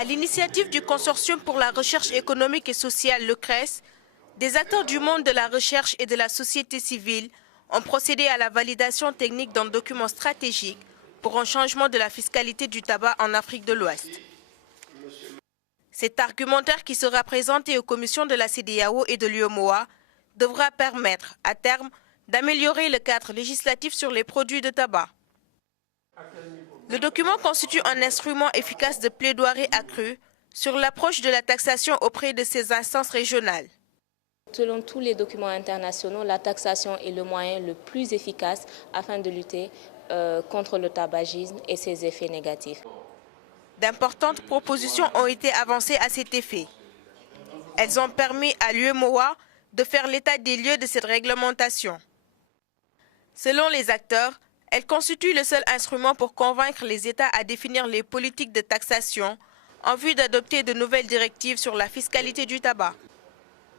À l'initiative du Consortium pour la recherche économique et sociale, le CRES, des acteurs du monde de la recherche et de la société civile ont procédé à la validation technique d'un document stratégique pour un changement de la fiscalité du tabac en Afrique de l'Ouest. Cet argumentaire qui sera présenté aux commissions de la CEDEAO et de l'UEMOA devra permettre, à terme, d'améliorer le cadre législatif sur les produits de tabac. Le document constitue un instrument efficace de plaidoirie accrue sur l'approche de la taxation auprès de ces instances régionales. Selon tous les documents internationaux, la taxation est le moyen le plus efficace afin de lutter contre le tabagisme et ses effets négatifs. D'importantes propositions ont été avancées à cet effet. Elles ont permis à l'UEMOA de faire l'état des lieux de cette réglementation. Selon les acteurs, elle constitue le seul instrument pour convaincre les États à définir les politiques de taxation en vue d'adopter de nouvelles directives sur la fiscalité du tabac.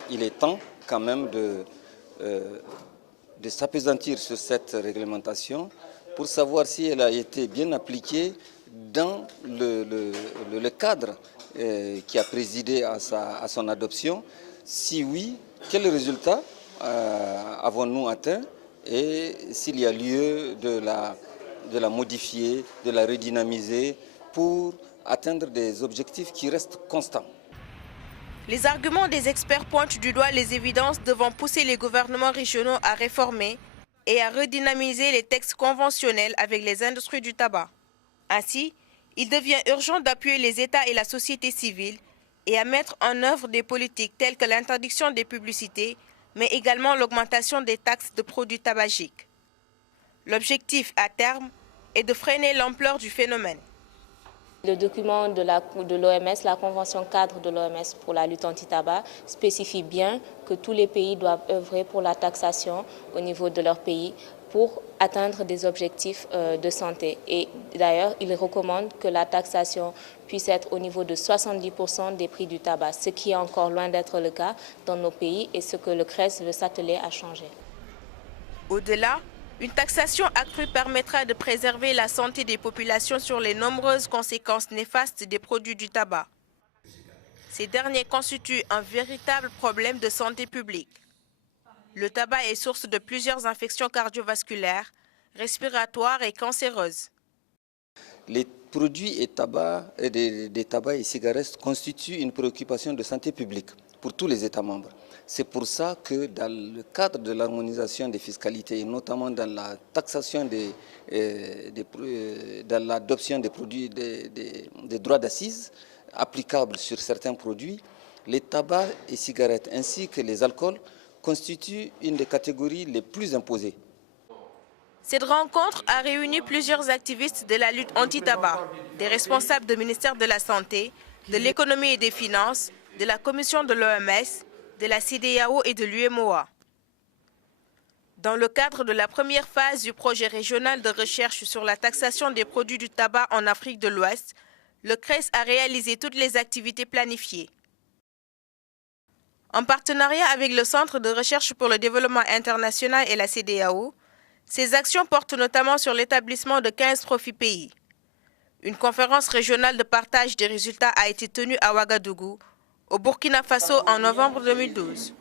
Il est temps quand même de s'appesantir sur cette réglementation pour savoir si elle a été bien appliquée dans le cadre qui a présidé à son adoption. Si oui, quels résultats avons-nous atteints et s'il y a lieu de la modifier, de la redynamiser pour atteindre des objectifs qui restent constants. Les arguments des experts pointent du doigt les évidences devant pousser les gouvernements régionaux à réformer et à redynamiser les textes conventionnels avec les industries du tabac. Ainsi, il devient urgent d'appuyer les États et la société civile et à mettre en œuvre des politiques telles que l'interdiction des publicités, mais également l'augmentation des taxes de produits tabagiques. L'objectif à terme est de freiner l'ampleur du phénomène. Le document de l'OMS, la Convention cadre de l'OMS pour la lutte anti-tabac, spécifie bien que tous les pays doivent œuvrer pour la taxation au niveau de leur pays pour atteindre des objectifs de santé. Et d'ailleurs, il recommande que la taxation puisse être au niveau de 70% des prix du tabac, ce qui est encore loin d'être le cas dans nos pays et ce que le CRES veut s'atteler à changer. Au-delà, une taxation accrue permettra de préserver la santé des populations sur les nombreuses conséquences néfastes des produits du tabac. Ces derniers constituent un véritable problème de santé publique. Le tabac est source de plusieurs infections cardiovasculaires, respiratoires et cancéreuses. Les produits des tabacs et cigarettes constituent une préoccupation de santé publique pour tous les États membres. C'est pour ça que dans le cadre de l'harmonisation des fiscalités, et notamment dans la taxation dans l'adoption des produits des droits d'assises applicables sur certains produits, les tabacs et cigarettes ainsi que les alcools constituent une des catégories les plus imposées. Cette rencontre a réuni plusieurs activistes de la lutte anti-tabac, des responsables du ministère de la Santé, de l'économie et des finances, de la commission de l'OMS, de la CEDEAO et de l'UEMOA. Dans le cadre de la première phase du projet régional de recherche sur la taxation des produits du tabac en Afrique de l'Ouest, le CRES a réalisé toutes les activités planifiées. En partenariat avec le Centre de recherche pour le développement international et la CEDEAO, ces actions portent notamment sur l'établissement de 15 trophies pays. Une conférence régionale de partage des résultats a été tenue à Ouagadougou, au Burkina Faso en novembre 2012.